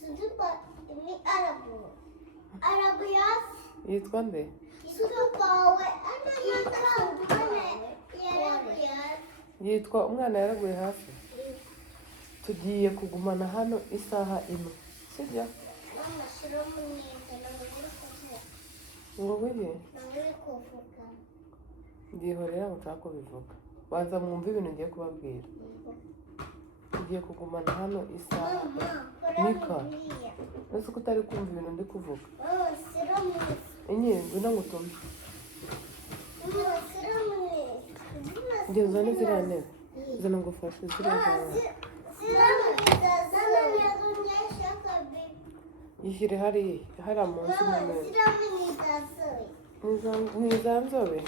Suzuka ni Arabu. Arabu yaz. Yitwa nde? Suzuka we. Yitwa umwana yaraguye hafi. Tugiye kugumana hano isaha imwe. Sibyo? Mama shiramu neza nawe. Ngo wige? Nawe kuvuga. Ndihorera utako bivuga. Baza mwumva ibintu ngiye kubabwira. Tugiye kugumana hano isaha. Nika. Ese ko utari kumva ibintu ndi kuvuga. Shiramu. Enye ngwino ngutume. Ngeze zane ziriya ntebe. Zana ngufashe ziriya ntebe. Yishyire hariya munsi mu meza. Mwizanzobe?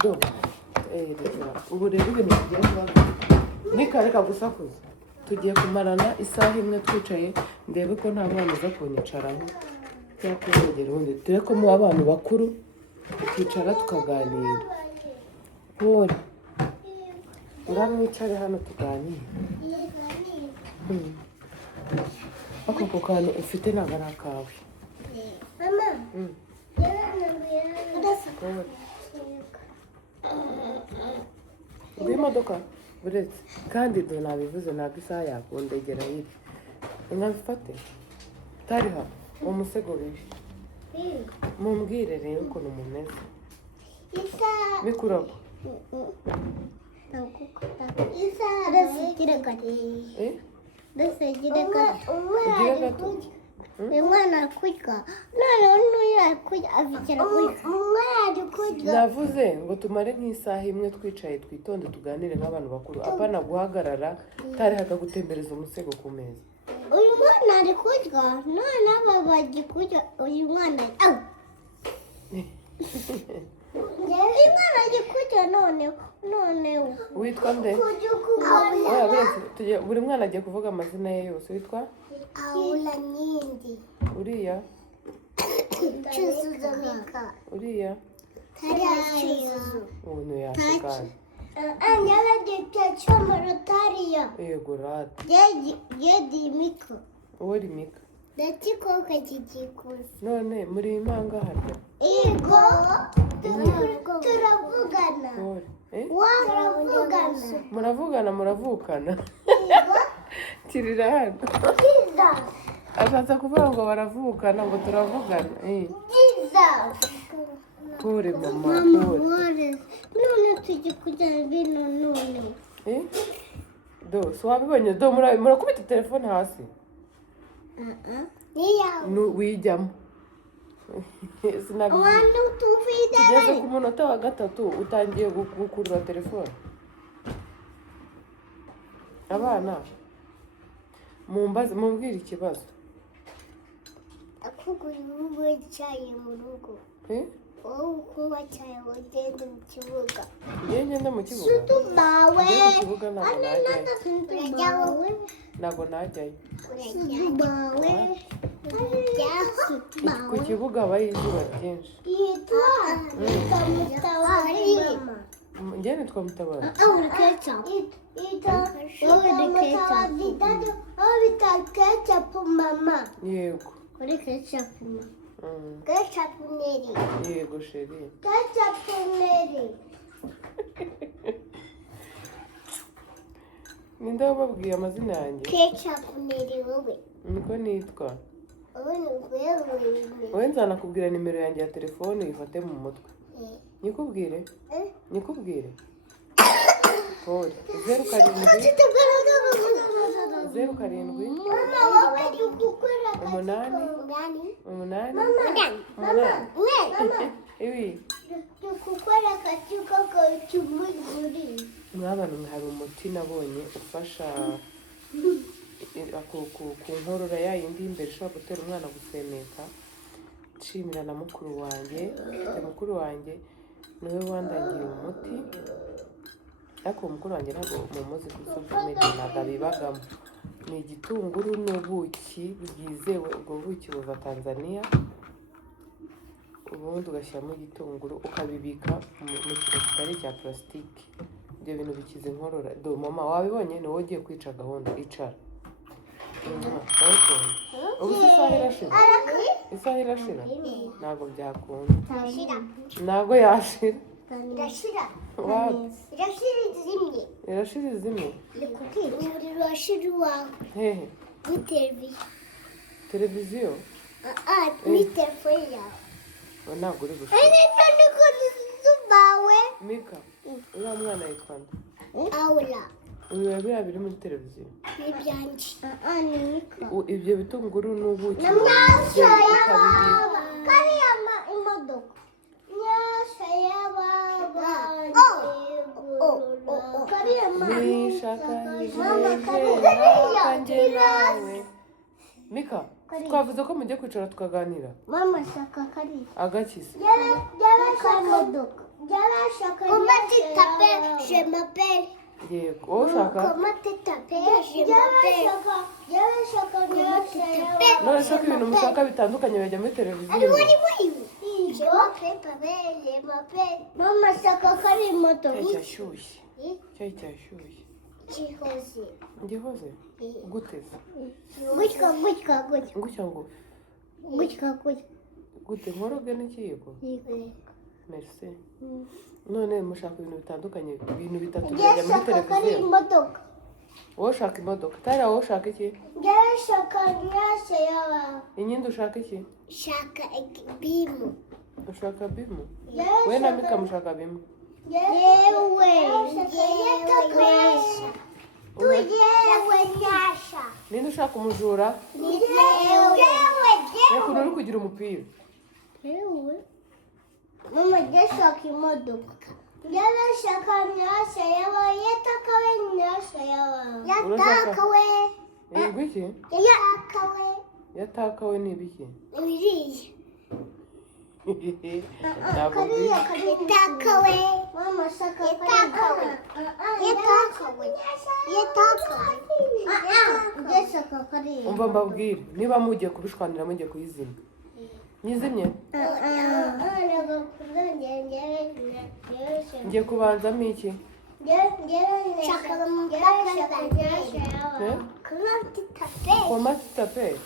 Do. Reka. Ubu rero ibintu bigiye kubabwira. Nika reka gusakuza. Tugiye kumarana isaha imwe twicaye ndebe ko nta mwana uza kunyicaraho. Yakwegera ubundi dore ko mu abantu bakuru tukicara tukaganira. Pole. Ngaho mwicare hano tuganire. Ako kantu ufite ntabwo ari akawe. Mama. Imodoka buretse kandi do nabivuze ntabwo isaha yakundegera iri. Nkabifate. Tariha umusego bibi. Mumbwire rero ukuntu mumeze. Mikurago. Umwana kurya none yakujya avikira kurya. Navuze ngo tumare nk'isaha imwe twicaye twitonde tuganire nk'abantu bakuru. Apana guhagarara tari hakagutembereza umusego ku meza. Uyu mwana ari kurya none aba bagiye kurya uyu mwana. Uyu mwana agiye kurya none. Witwa nde? Buri mwana agiye kuvuga amazina ye yose. Witwa? Aula nyindi. Uriya? Chuzuzamika. Uriya? Tariya. Uno yashikana. Anyala de Ketchup Rotaria. Yego rata. Yedi Mika. Uri Mika. Datiko kachikusi. None muri impanga harya. Ego. Turavugana. Muravugana. Kirira hano. Ashatse kuvuga ngo baravukana ngo turavugana. Pole mama, pole. None tujye kujyana bino none. Do, so wabibonye do murakubita telefone hasi. Wijyamo. Tugeze ku munota wa gatatu utangiye gukurura telefone. Abana mumbwire ikibazo. Akuguye wicaye mu rugo. Wowe kunywa cyayi wagenda mu kibuga. Ngende mu kibuga? Sutubawe. Ntabwo najyayo. Sutubawe. Ku kibuga haba izuba ryinshi. Yitwa Mutabari. Njye nitwa Mutabari. Uri Ketchup. Uri Ketchup mama. Yego. Uri Ketchup mama. Ketchup neri. Yego sheri. Ketchup neri. Ninde wababwiye amazina yanjye? Ketchup neri wowe. Niko nitwa. Wowe wowe nzanakubwira nimero yanjye ya telefone uyifate mu mutwe. Nikubwire? Nikubwire? Pole. 07 Ibi. Kukora katika kwa chumuzuri. Mwabana hari umuti nabonye ufasha ku nkorora yayindi imbere ushobora gutera umwana gusemeka. Nshimira na mukuru wanjye, mukuru wanjye niwe wandangiye umuti. Ariko mukuru wanjye ntabwo mumuzi kusubira ntabwo abibagamo. Ni igitunguru n'ubuki bwizewe, ubwo buki buva Tanzania. Ubundi ugashyiramo igitunguru ukabibika mu kintu kitari cya plastique. Ibyo bintu bikize inkorora. Do mama wabibonye ni wowe ugiye kwica gahunda icara. ndawukunda ubu se isaha irashira isaha irashira ntabwo byakunda ntabwo yashira irashira Wapi? irashira izimye irashira izimye umuriro urashira iwawe hehe kuri televiziyo televiziyo kuri telefone yawe ubu ntabwo uri gushira none ko zubawe Mika uriya mwana yitwa nde awura uyu biriya biri muri televiziyo n'ibyanjye ni Mika ibyo bitunguru n'ubuki n'amaraso y'ababa kariya imodoka nyasha y'ababa kariya kanjye nawe Mika twavuze ko mugiye kwicara tukaganira mama shaka kariya agakiza Comment tu t'appelles? Je m'appelle. yego wowe ushaka Comment tu t'appelles? Je m'appelle. none se ko ibintu mushaka bitandukanye bajya muri televiziyo Je m'appelle papa, je m'appelle. Mama shaka kari moto. cyayi cyashyushye cyayi cyashyushye Gihoze. ngihoze guteze Gutya. ngushya ngo gute nkoroge n'ikiyiko merci none mushaka ibintu bitandukanye ibintu bitatu bajya muri televiziyo wowe ushaka imodoka tari wowe ushaka iki inyindi ushaka iki Shaka bimu. ushaka bimu we na Mika mushaka bimu Nyasha. ninde ushaka umujura reka uri kugira umupira Mama ndashaka imodoka. Ndashaka nyasha yawe yatakawe nyasha yawe. Yatakawe. yego iki Yatakawe. yatakawe ni ibiki Uriye. ntabwo mbizi Yatakawe. Mama shaka yatakawe. Ndashaka kariya. umva mbabwire niba mugiye kubishwanira mugiye kuyizimya nyizimye ngiye kubanzamo iki koma titape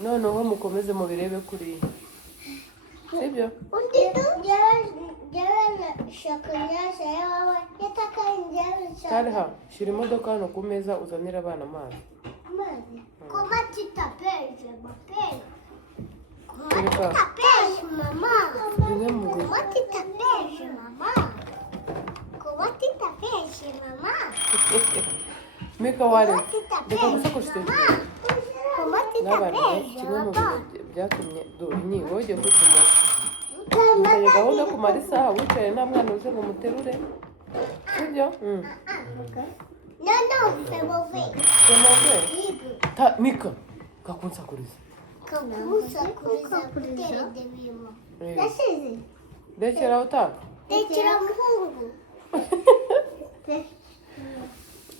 noneho mukomeze mubirebe kuriya sibyo tariha shyira imodoka hano ku meza uzanire abana amazi Comment tu t'appelles? Je m'appelle. Kereka Maman. bimwe mu bintu Comment tu t'appelles? Je maman. Comment tu t'appelles? Je maman. Mika wari Comment tu reka t'appelles? gusakoza Maman. Comment tu n'abana t'appelles? Je kimwe mu maman. bintu byatumye ni wowe ugiye kwituma mutanye gahunda yo kumara isaha wicaye nta mwana uze ngo umuterure sibyo Non, c'est mauvais. semove Mika kakunsakuriza rekera utaka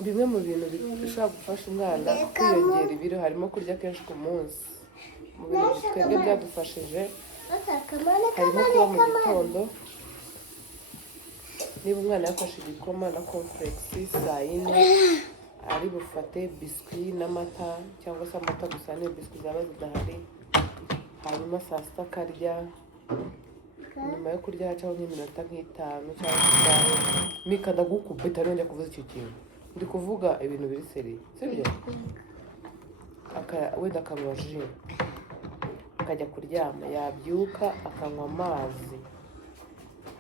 bimwe mu bintu bishobora gufasha umwana kwiyongera ibiro harimo kurya kenshi ku munsi mu bintu twebwe byadufashije harimo kuba mu gitondo niba umwana yafashe igikoma na cornflakes saa yine ari bufate biswi n'amata cyangwa se amata gusa niyo biswi zaba zidahari hanyuma saa sita akarya nyuma yo kurya hacaho nk'iminota nk'itanu cyangwa itanu Mika ndagukubita nongera kuvuza icyo kintu ndi kuvuga ibintu biri seri sibyo wenda akanywa ji akajya kuryama yabyuka akanywa amazi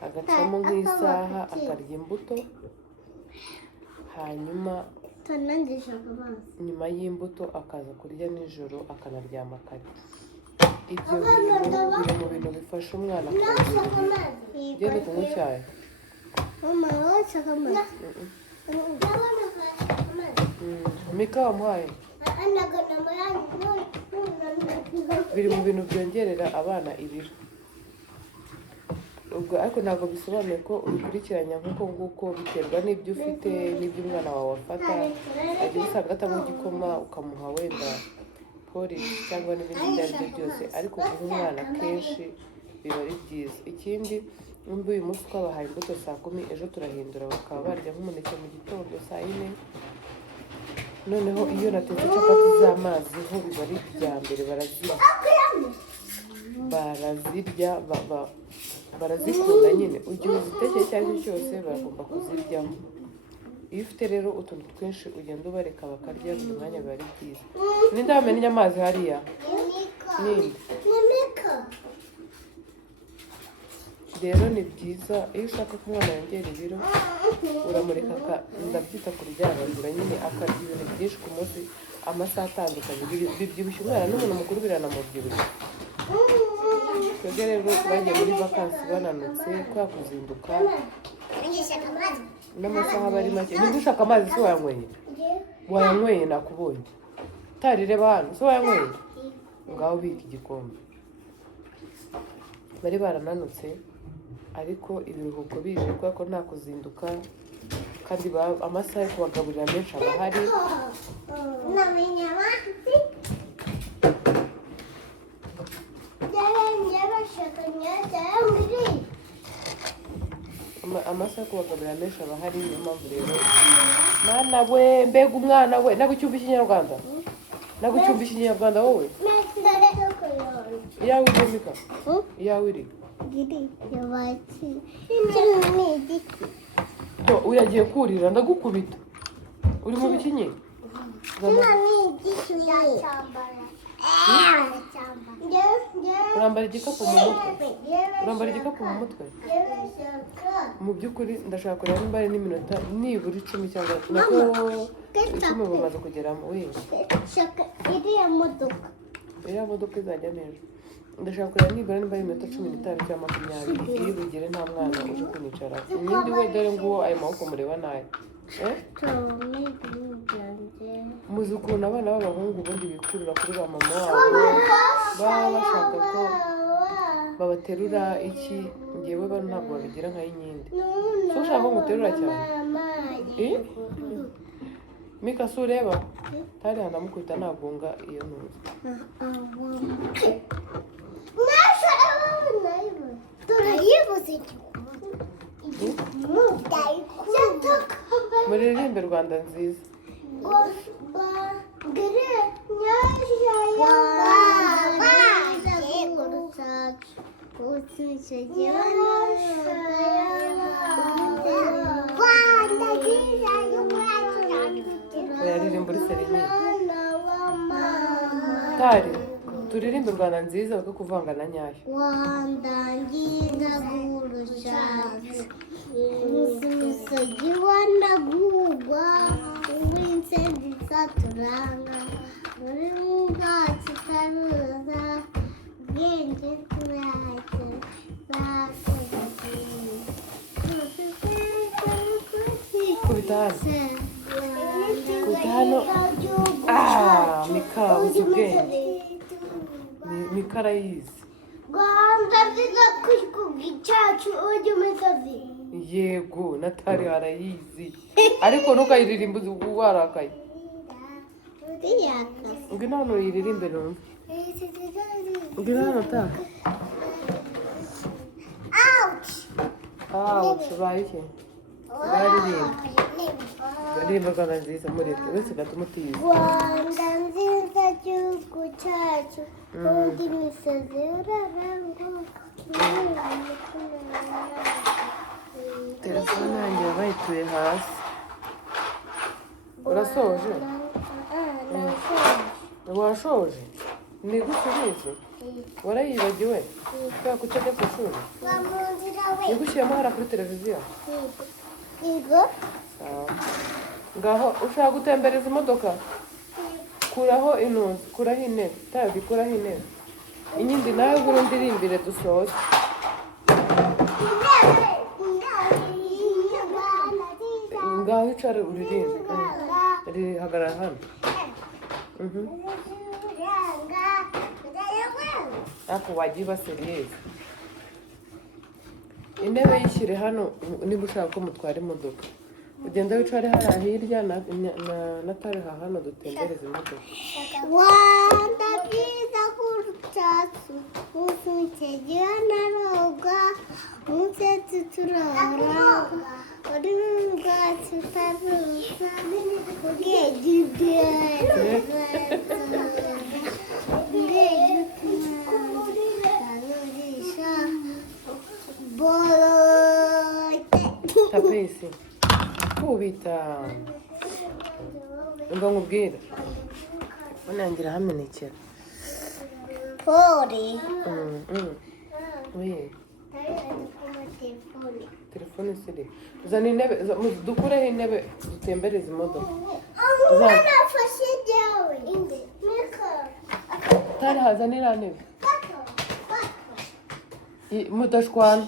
agacamo nk'isaha akarya imbuto hanyuma nyuma y'imbuto akaza kurya nijoro akanaryama kare ibyo bintu biri mu bintu bifasha umwana kongera ibiro ugende kunywa icyayi Mika wamuhaye biri mu bintu byongerera abana ibiro ubwo ariko ntabwo bisobanuye ko ubikurikiranya nk'uko nguko biterwa n'ibyo ufite n'ibyo umwana wawe afata agira usanga atanywa igikoma ukamuha wenda porridge cyangwa n'ibindi ibyo ari byo byose ariko guha umwana kenshi biba ari byiza ikindi Umbi uyu munsi twabahaye imbuto saa 10 ejo turahindura bakaba barya nk'umuneke mu gitondo saa 4. Noneho iyo natetse capati z'amazi ho biba ari ibya mbere barazirya barazikunda nyine ugiye uzitekeye icyo ari cyo cyose baragomba kuziryamo. Iyo ufite rero utuntu twinshi ugenda ubareka bakarya buri mwanya biba ari byiza. Ninde wamennye amazi hariya? Ninde? Rero ni byiza iyo ushaka ko umwana yongera ibiro uramureka ndabyita kuryarandura nyine akarya ibintu byinshi ku munsi amasaha atandukanye bibyibushye umwana n'umuntu mukuru biranamubyibushye. Twebwe rero bagiye muri vakansi bananutse kwa kuzinduka n'amasaha bari make. Niba ushaka amazi se wayanyweye nakubonye tarireba hano se wayanyweye ngaho bika igikombe. Bari barananutse ariko ibiruhuko bije kubera ko nta kuzinduka kandi amasaha yo kubagaburira menshi aba ahari. Amasaha yo kubagaburira menshi aba ahari. Niyo mpamvu rero mwana we mbega umwana we nagucyumva ikinyarwanda wowe iyawe iri Mika iyawe iri uyagiye kurira ndagukubita uri mu bikinyi urambara igikapu mu mutwe mu by'ukuri ndashaka kureba nimba ari n'iminota nibura 10 cyangwa nako 10 bamaze kugeramo iriya modoka izajya neza. Ndashaka kureba nibura nimba ari iminota 15 cyangwa 20 iyo bugere nta mwana uje kunicara n'indi we dore nguwo ayo maboko mureba nayo muzi ukuntu abana b'abahungu ubundi bikurura kuri ba mama wabo baba bashaka ko babaterura iki. Ngewe bano ntabwo babigira nka y'inkindi so ushaka ngo uterura cyane Mika si ureba tari hanamukubita nagunga iyo ntuzi muririmbe Rwanda nziza. Yaririmba uri serine tari turirimbe Rwanda nziza bako kuvanga na nyayo. Rwanda nziza gurushatse umusogi wandagurwa uwinse nzisaturanga muri mubwaci taruza bwenge turake kubita hano Mika uzi ubwenge Mika arayizi. Rwanda nziza kwikuga icyacu ujye umusozi yego natari arayizi ariko ntukayiririmbe warakaye ngwino hano uyiririmbe numva ngwino hano taka ouch baye iki baririmba Rwanda nziza mureke wese gatumutiza. Rwanda nziza gihugu cyacu undi imisozi uraranguka telefone yanjye bayituye hasi. Urasoje? Washoje? Ni gusubiza? Warayibagiwe? Kubera ko utajya ku ishuri? Yagushyiramo hariya kuri televiziyo? Yego. Ngaho ushaka gutembereza imodoka? Kuraho intuzi, kuraho intebe, tabi kuraho intebe. Inyindi nawe buri ndirimbire dusoze. Ngaho icara uririmbe. Hagarara hano. Ako wajiba seriyezi. Intebe yishyire hano niba ushaka ko mutwara imodoka. ugenda wicare hariya hirya natari hano dutembereza imodoka. Ndabiza kurutatu usukegira naroga umusetse turara uri n'ubwatsi utaruza Tapesi kubita umva nkubwira unangira hamenekera Pori. Oui. Telefone siri. Uzana intebe dukureho intebe dutembereza imodoka. Nafashe ibyawe. Tari hazanira ntebe. Mudashwana.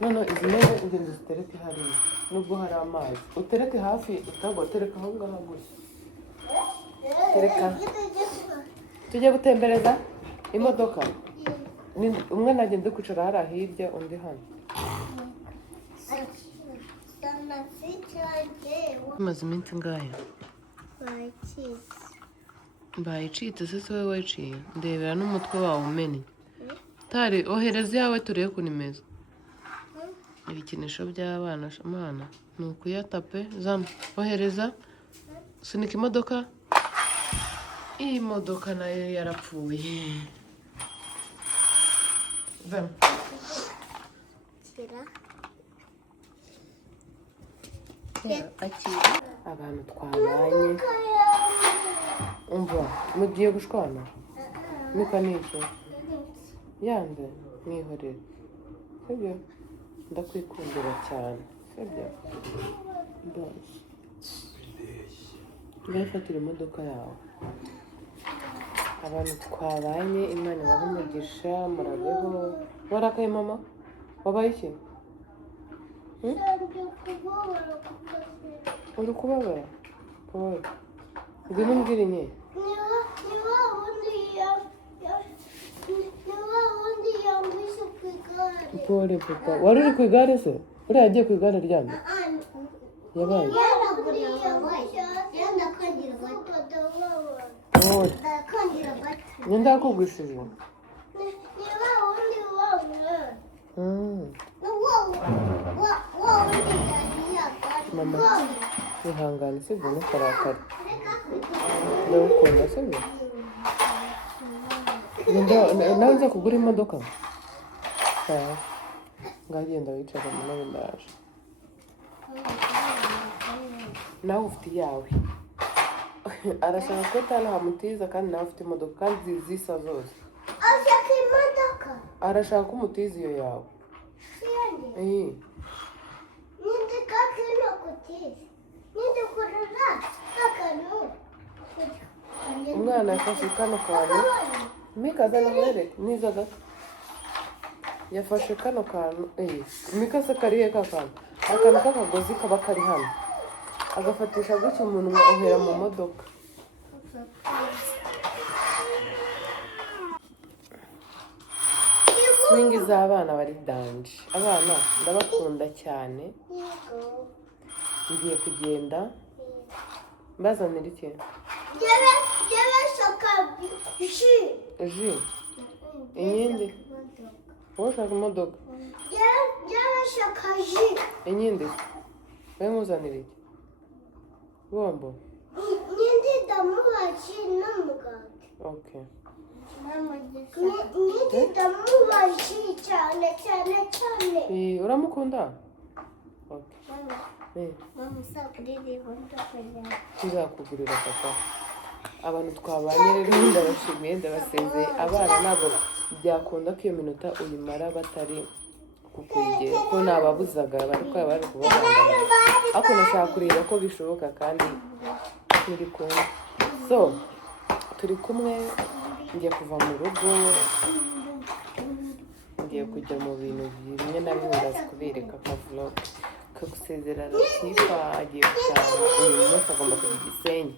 None izi ntebe ugenda uzitereke hariya nubwo hari amazi utereke hafi utagwa tereka aho ngaho gusa tereka tujye gutembereza imodoka umwe nagende kwicara hariya hirya undi hano umaze iminsi ngahe bayicitse se wowe wayiciye ndebera n'umutwe wawe umene tari ohereza iyawe turebe ukuntu imeze ibikinisho by'abana mwana ni ukuyatape zano ohereza sunika imodoka iyi modoka nayo yarapfuye zano akira abantu twabanye umva mugiye gushwana nika n'icyo yanze mwihorere sibyo ndakwikundira cyane sibyo bose ngafatira imodoka yawe abantu twabanye imana ibahe umugisha murabeho warakaye mama wabaye iki uri kubabara paul ngwino umbwire nye Pole papa wari uri ku igare se uriya agiye ku igare ryande yabaye ngenda yakugwishije mama ihangane sibyo ntukarakare ndagukunda sibyo nawe nza kugura imodoka ngagenda wicara mu ntebe ndaje nawe ufite iyawe arashaka ko hamutiza kandi nawe ufite imodoka kandi zisa zose ashaka imodoka arashaka ko umutiza iyo yawe ninde kakino kutiza ninde kurura kakano umwana yafashe kano kantu mikaza namwereke niza gato yafashe kano kantu mikase karihe ka kantu akantu k'akagozi kaba kari hano agafatisha gutya umunwa uhera mu modoka swingi z'abana bari danje abana ndabakunda cyane ngiye kugenda mbazanira iki ji inyindi wowe ushaka imodoka inyindi wowe muzanira iki bombo nyindi ndamubaji n'umugati okay nyindi ndamubaji cyane cyane cyane uramukunda okay tuzakugurira papa abantu twabanye rero ndabashimiye ndabasezeye abana ntabwo byakunda ko iyo minota uyimara batari kukwegera ko nababuzaga bari kubabangana ariko nashaka kureba ko bishoboka kandi turi kumwe so turi kumwe ngiye kuva mu rugo ngiye kujya mu bintu bimwe na bimwe ndazi kubereka ka vlog ko gusezerana Tifa agiye gutaha uyu munsi agomba kujya i Gisenyi